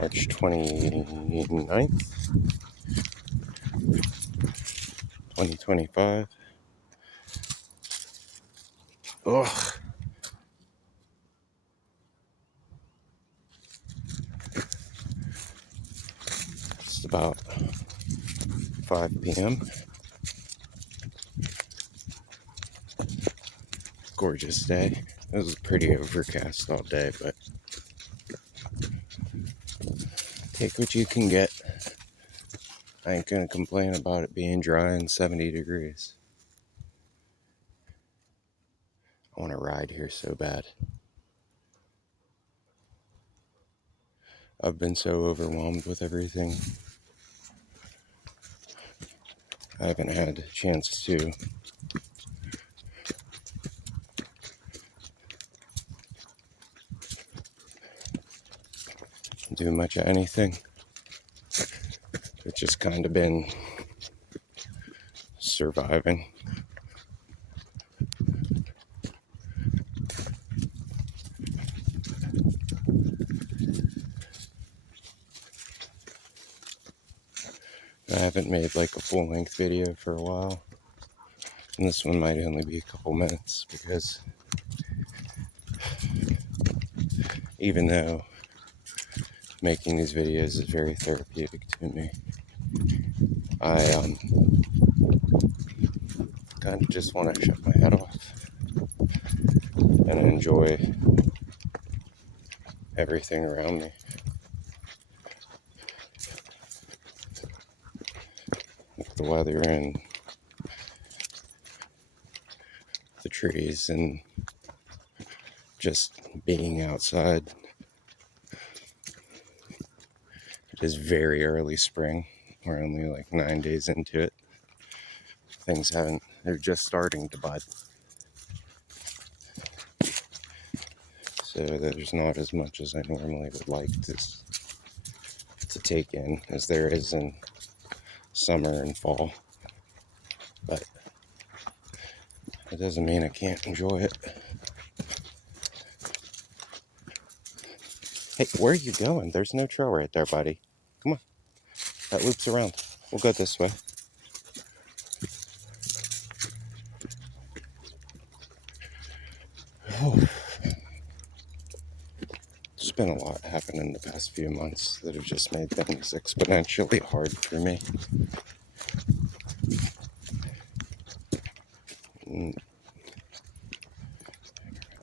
March 29th, 2025. Ugh. It's about 5 p.m. Gorgeous day. It was pretty overcast all day, but take what you can get. I ain't gonna complain about it being dry and 70 degrees. I want to ride here so bad. I've been so overwhelmed with everything. I haven't had a chance to do much of anything. It's just kind of been surviving. I haven't made like a full-length video for a while. And this one might only be a couple minutes because even though making these videos is very therapeutic to me, I kind of just want to shut my head off and enjoy everything around me. Like the weather and the trees and just being outside. It is very early spring. We're only like 9 days into it. They're just starting to bud. So there's not as much as I normally would like to take in as there is in summer and fall. But it doesn't mean I can't enjoy it. Hey, where are you going? There's no trail right there, buddy. Come on. That loops around. We'll go this way. Oh. There's been a lot happening in the past few months that have just made things exponentially hard for me.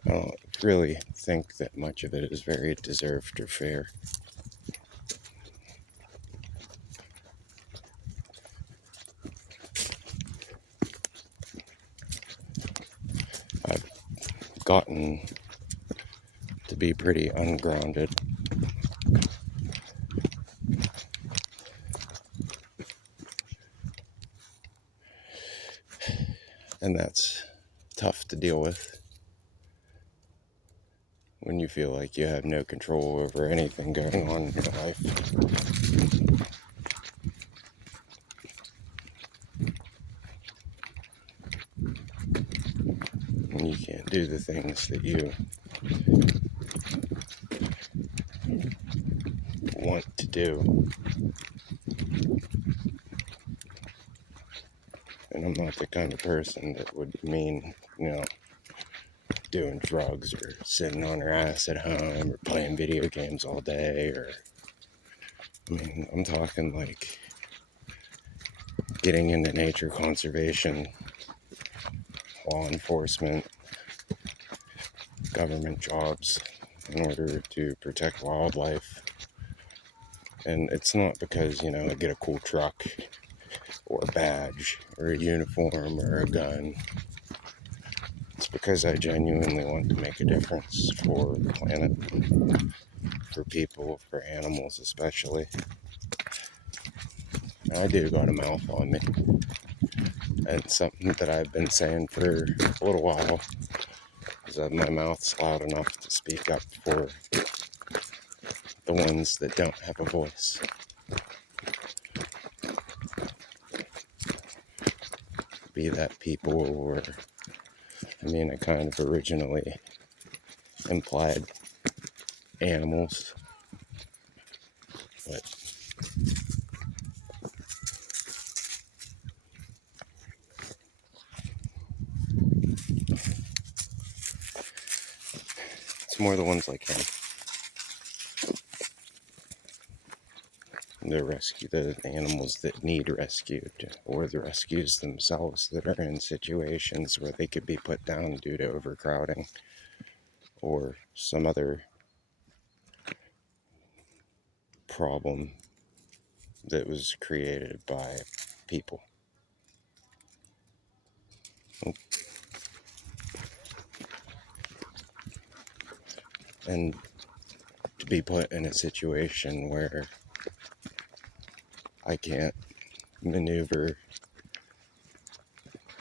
I don't really think that much of it is very deserved or fair. I've gotten to be pretty ungrounded. And that's tough to deal with when you feel like you have no control over anything going on in your life. And you can't do the things that you want to do. And I'm not the kind of person that would mean, doing drugs or sitting on her ass at home or playing video games all day, I'm talking like getting into nature conservation, law enforcement, government jobs in order to protect wildlife. And it's not because, I get a cool truck or a badge or a uniform or a gun. It's because I genuinely want to make a difference for the planet, for people, for animals especially. I do got a mouth on me. And something that I've been saying for a little while is that my mouth's loud enough to speak up for the ones that don't have a voice. Be that people or, I kind of originally implied animals, but it's more the ones like him. The animals that need rescued, or the rescues themselves that are in situations where they could be put down due to overcrowding or some other problem that was created by people. And to be put in a situation where I can't maneuver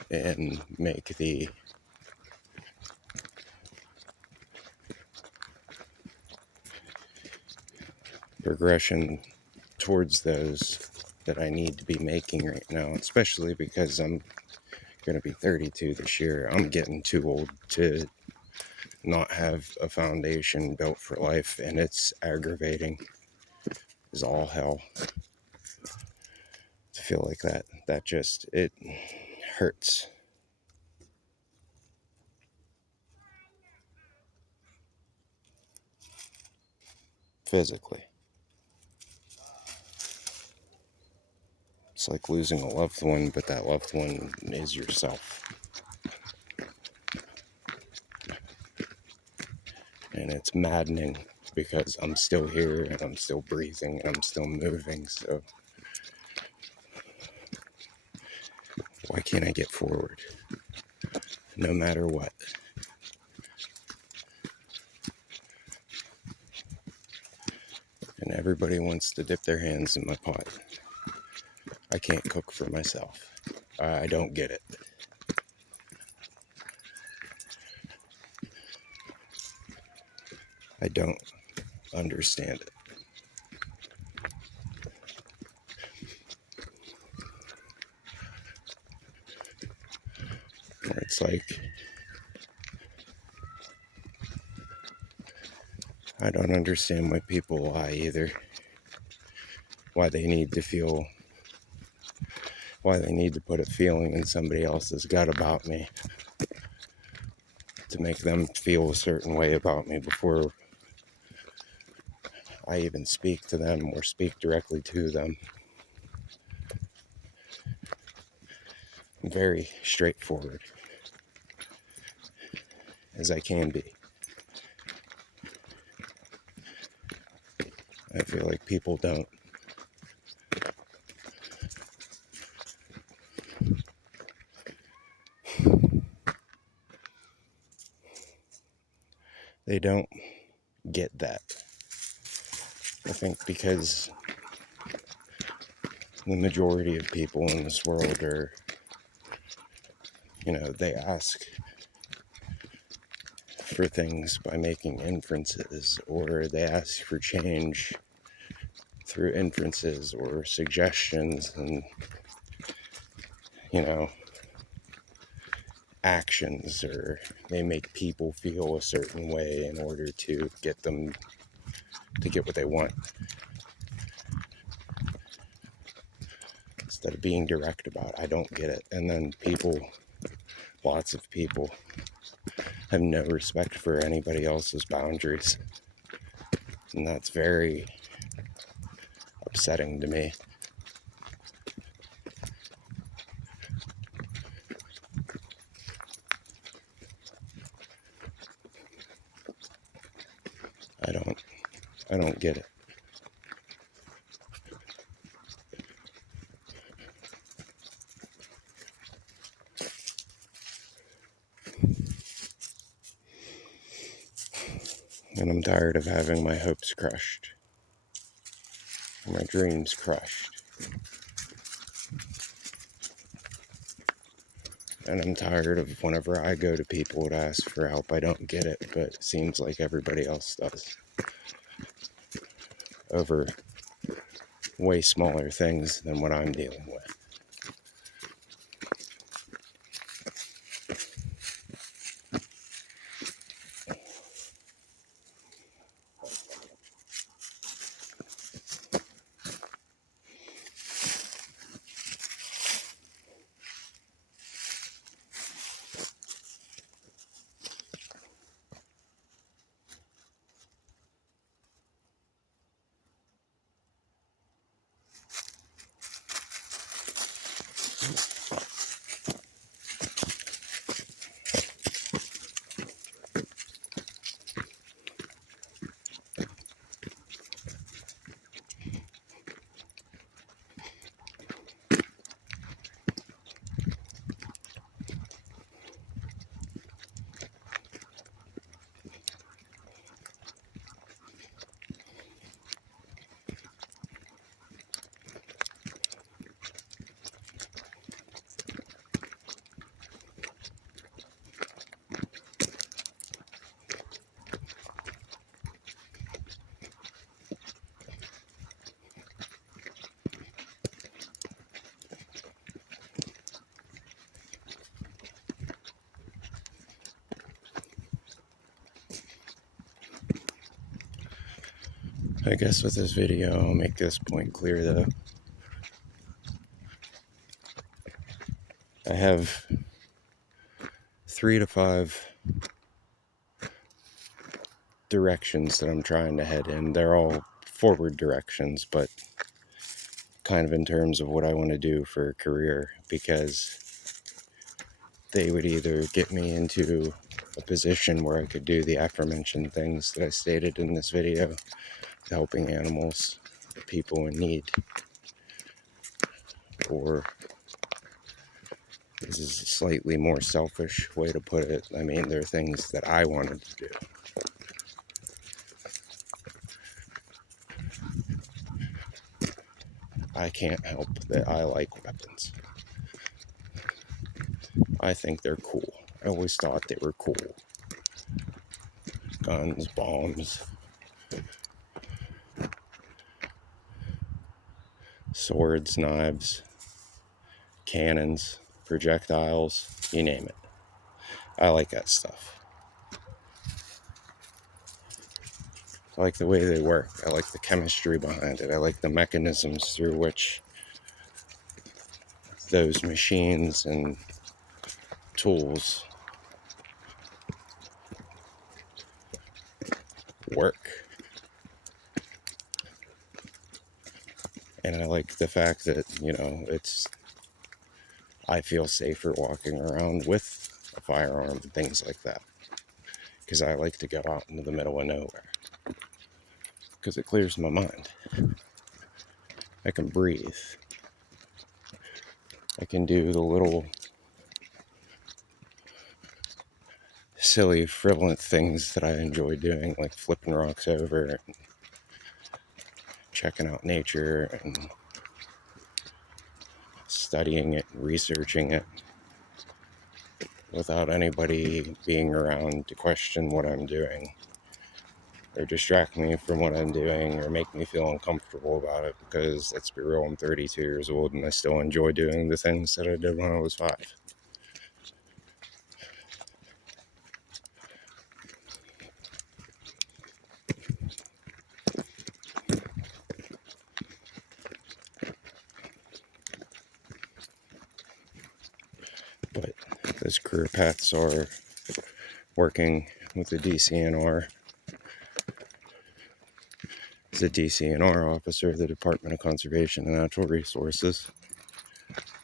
and make the progression towards those that I need to be making right now, especially because I'm going to be 32 this year. I'm getting too old to not have a foundation built for life, and it's aggravating as all hell to feel like that. That just, it hurts. Physically. It's like losing a loved one, but that loved one is yourself. And it's maddening because I'm still here and I'm still breathing and I'm still moving. So why can't I get forward? No matter what. And everybody wants to dip their hands in my pot. I can't cook for myself. I don't get it. I don't understand it. Or it's like, I don't understand why people lie either. Why they need to put a feeling in somebody else's gut about me to make them feel a certain way about me before I even speak to them or speak directly to them. I'm very straightforward as I can be. I feel like people don't. They don't get that. I think because the majority of people in this world are, they ask for things by making inferences, or they ask for change through inferences or suggestions and, actions, or they make people feel a certain way in order to get them to get what they want. Instead of being direct about it, I don't get it. And then lots of people have no respect for anybody else's boundaries. And that's very upsetting to me. I don't get it. And I'm tired of having my hopes crushed, my dreams crushed. And I'm tired of whenever I go to people to ask for help, I don't get it, but it seems like everybody else does. Over way smaller things than what I'm dealing with. I guess with this video, I'll make this point clear though. I have 3 to 5 directions that I'm trying to head in. They're all forward directions, but kind of in terms of what I want to do for a career, because they would either get me into a position where I could do the aforementioned things that I stated in this video, helping animals, people in need, or this is a slightly more selfish way to put it. I mean, there are things that I wanted to do. I can't help that I like weapons. I think they're cool. I always thought they were cool. Guns, bombs, swords, knives, cannons, projectiles, you name it. I like that stuff. I like the way they work. I like the chemistry behind it. I like the mechanisms through which those machines and tools work. And I like the fact that, I feel safer walking around with a firearm and things like that. Because I like to go out into the middle of nowhere. Because it clears my mind. I can breathe. I can do the little silly, frivolous things that I enjoy doing, like flipping rocks over and checking out nature and studying it, researching it, without anybody being around to question what I'm doing or distract me from what I'm doing or make me feel uncomfortable about it, because let's be real, I'm 32 years old and I still enjoy doing the things that I did when I was 5. But those career paths are working with the DCNR as a DCNR officer of the Department of Conservation and Natural Resources,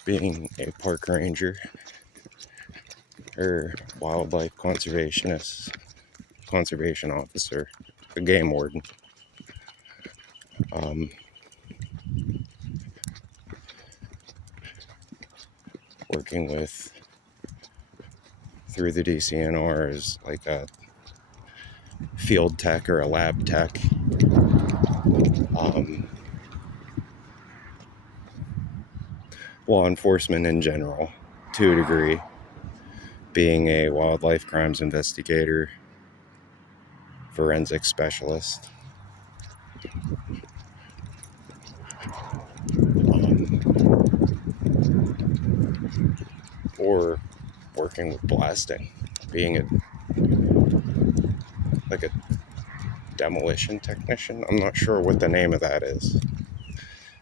being a park ranger or wildlife conservationist, conservation officer, a game warden. Working with, through the DCNR, as like a field tech or a lab tech. Law enforcement in general, to a degree. being a wildlife crimes investigator, forensic specialist, or working with blasting, being a demolition technician. I'm not sure what the name of that is,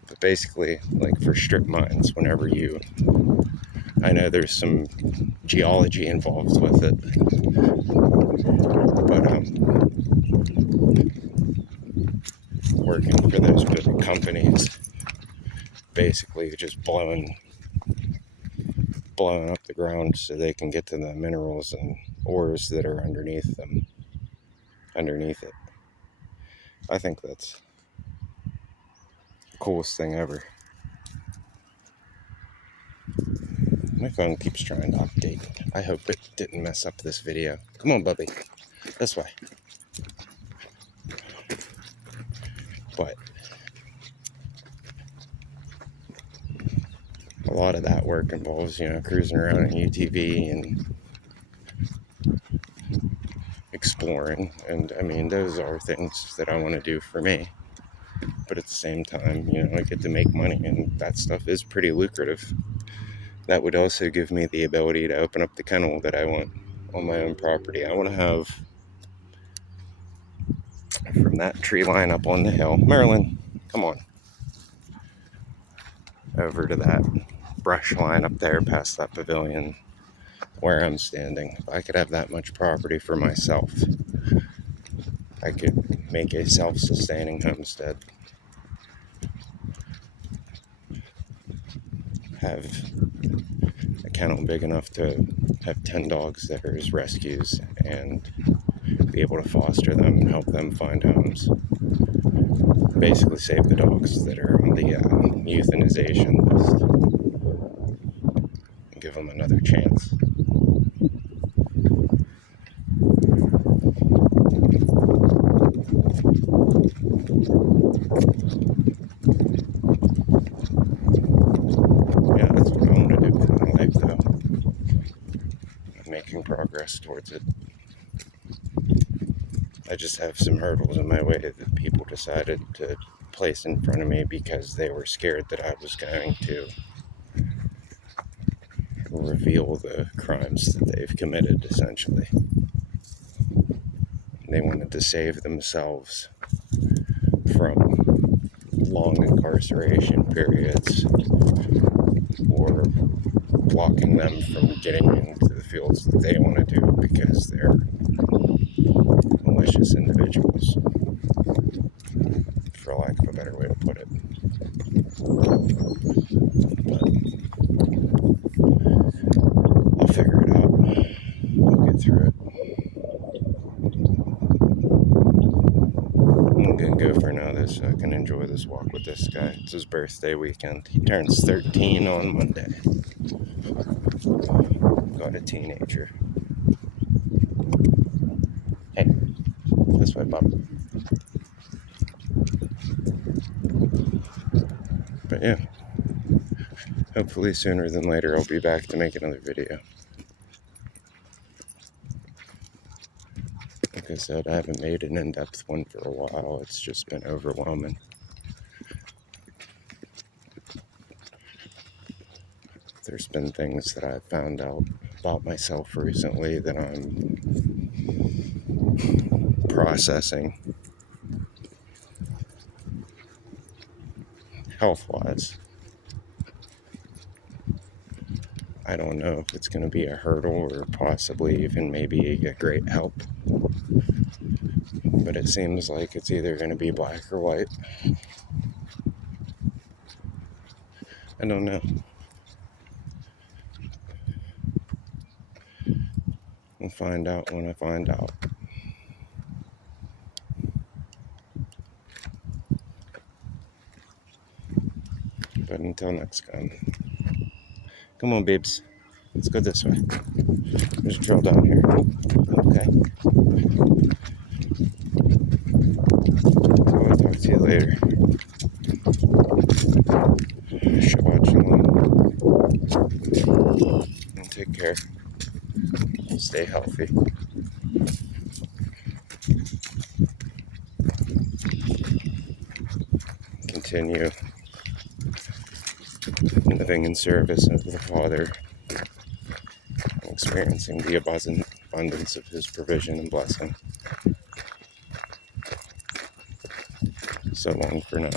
but basically, like for strip mines, I know there's some geology involved with it, but working for those big companies, basically just blowing up the ground so they can get to the minerals and ores that are underneath it. I think that's the coolest thing ever. My phone keeps trying to update. I hope it didn't mess up this video. Come on, Bubby. This way. But a lot of that work involves, cruising around in UTV and exploring. And I mean, those are things that I want to do for me. But at the same time, I get to make money, and that stuff is pretty lucrative. That would also give me the ability to open up the kennel that I want on my own property. I want to have, from that tree line up on the hill, Merlin, come on, over to that brush line up there past that pavilion where I'm standing. If I could have that much property for myself, I could make a self-sustaining homestead. Have a kennel big enough to have 10 dogs that are as rescues and be able to foster them and help them find homes. Basically save the dogs that are on the euthanization list and give them another chance. Yeah, that's what I want to do with my life, though. I'm making progress towards it. I just have some hurdles in my way that people decided to place in front of me because they were scared that I was going to reveal the crimes that they've committed, essentially. They wanted to save themselves from long incarceration periods or blocking them from getting into the fields that they want to do because they're malicious individuals, for lack of a better way to put it. But I'll figure it out. I'll get through it. I'm gonna go for now so I can enjoy this walk with this guy. It's his birthday weekend. He turns 13 on Monday. Got a teenager. Hey, this way, Bob. But yeah, hopefully sooner than later I'll be back to make another video. Like I said, I haven't made an in-depth one for a while. It's just been overwhelming. There's been things that I've found out about myself recently that I'm processing health-wise. I don't know if it's going to be a hurdle or possibly even maybe a great help. But it seems like it's either going to be black or white. I don't know. We'll find out when I find out. But until next time. Come on, babes. Let's go this way. There's a trail down here. Okay. I'll talk to you later. Shabbat Shalom. And take care. Stay healthy. Continue living in service of the Father, experiencing the abundance of His provision and blessing. So long for now.